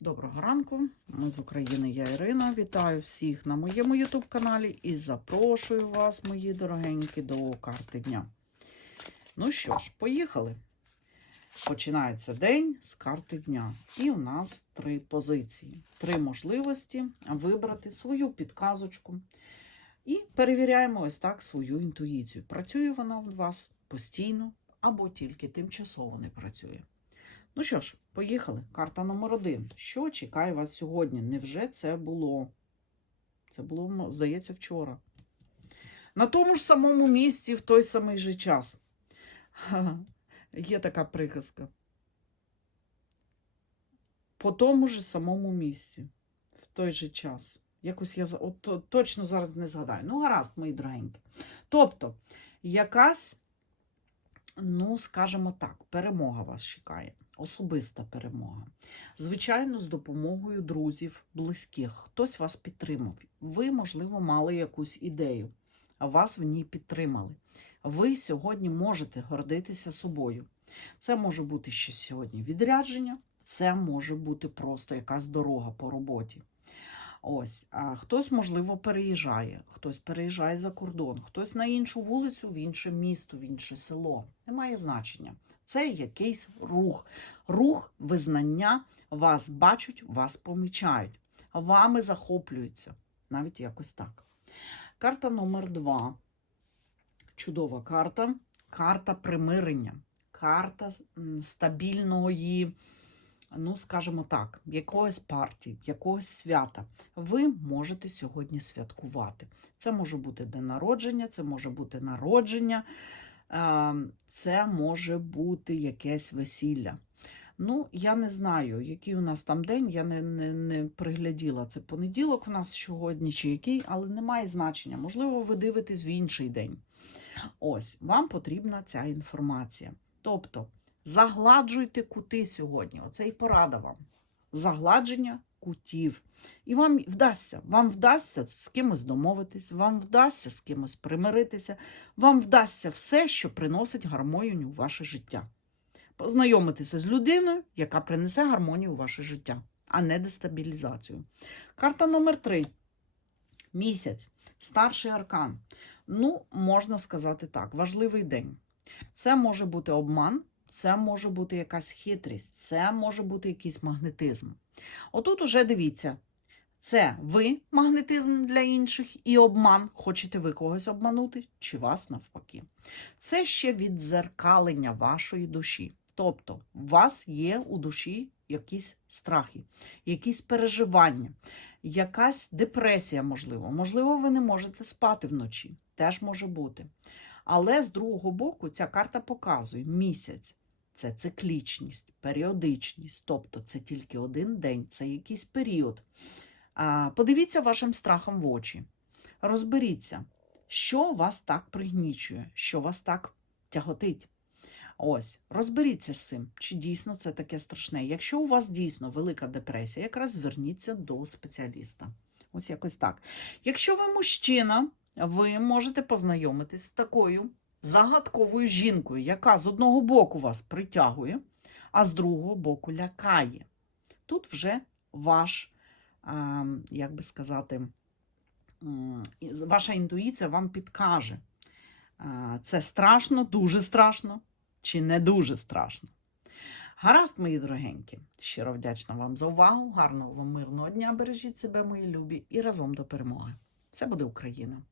Доброго ранку, ми з України, я Ірина. Вітаю всіх на моєму YouTube каналі і запрошую вас, мої дорогенькі, до карти дня. Ну що ж, поїхали. Починається день з карти дня. І у нас три позиції, три можливості вибрати свою підказочку. І перевіряємо ось так свою інтуїцію. Працює вона у вас постійно або тільки тимчасово не працює. Ну що ж, поїхали. Карта номер один. Що чекає вас сьогодні? Невже це було? Це було, здається, вчора. На тому ж самому місці в той самий же час. Є така приказка. По тому ж самому місці, в той же час. Якось я от, точно зараз не згадаю. Ну, гаразд, мої дорогенькі. Тобто, якась, ну, скажімо так, перемога вас чекає. Особиста перемога. Звичайно, з допомогою друзів, близьких. Хтось вас підтримав. Ви, можливо, мали якусь ідею, а вас в ній підтримали. Ви сьогодні можете гордитися собою. Це може бути ще сьогодні відрядження, це може бути просто якась дорога по роботі. Ось, а хтось, можливо, переїжджає, хтось переїжджає за кордон, хтось на іншу вулицю, в інше місто, в інше село. Немає значення. Це якийсь рух. Рух визнання, вас бачать, вас помічають, вами захоплюються. Навіть якось так. Карта номер два. Чудова карта. Карта примирення, карта стабільної, ну, скажімо так, якоїсь партії, якогось свята. Ви можете сьогодні святкувати. Це може бути день народження, це може бути народження, е, це може бути якесь весілля. Ну, я не знаю, який у нас там день, я не, не, не пригляділа. Це понеділок у нас сьогодні чи який, але немає значення. Можливо, ви дивитесь в інший день. Ось, вам потрібна ця інформація. Тобто, загладжуйте кути сьогодні. Оце і порада вам. Загладження кутів. І вам вдасться, вам вдасться з кимось домовитись, вам вдасться з кимось примиритися, вам вдасться все, що приносить гармонію у ваше життя. Познайомитися з людиною, яка принесе гармонію у ваше життя, а не дестабілізацію. Карта номер три. Місяць. Старший аркан. Ну, можна сказати так, важливий день. Це може бути обман, це може бути якась хитрість, це може бути якийсь магнетизм. Отут уже дивіться, це ви магнетизм для інших і обман. Хочете ви когось обманути, чи вас навпаки. Це ще віддзеркалення вашої душі. Тобто, у вас є у душі якісь страхи, якісь переживання, якась депресія, можливо. Можливо, ви не можете спати вночі. Теж може бути. Але з другого боку, ця карта показує місяць. Це циклічність, періодичність, тобто це тільки один день, це якийсь період. Подивіться вашим страхом в очі. Розберіться, що вас так пригнічує, що вас так тяготить. Ось, розберіться з цим, чи дійсно це таке страшне. Якщо у вас дійсно велика депресія, якраз зверніться до спеціаліста. Ось якось так. Якщо ви мужчина, ви можете познайомитись з такою загадковою жінкою, яка з одного боку вас притягує, а з другого боку лякає. Тут вже ваш, як би сказати, ваша інтуїція вам підкаже. Це страшно, дуже страшно чи не дуже страшно. Гаразд, мої дорогенькі, щиро вдячна вам за увагу. Гарного вам мирного дня. Бережіть себе, мої любі, і разом до перемоги. Все буде Україна!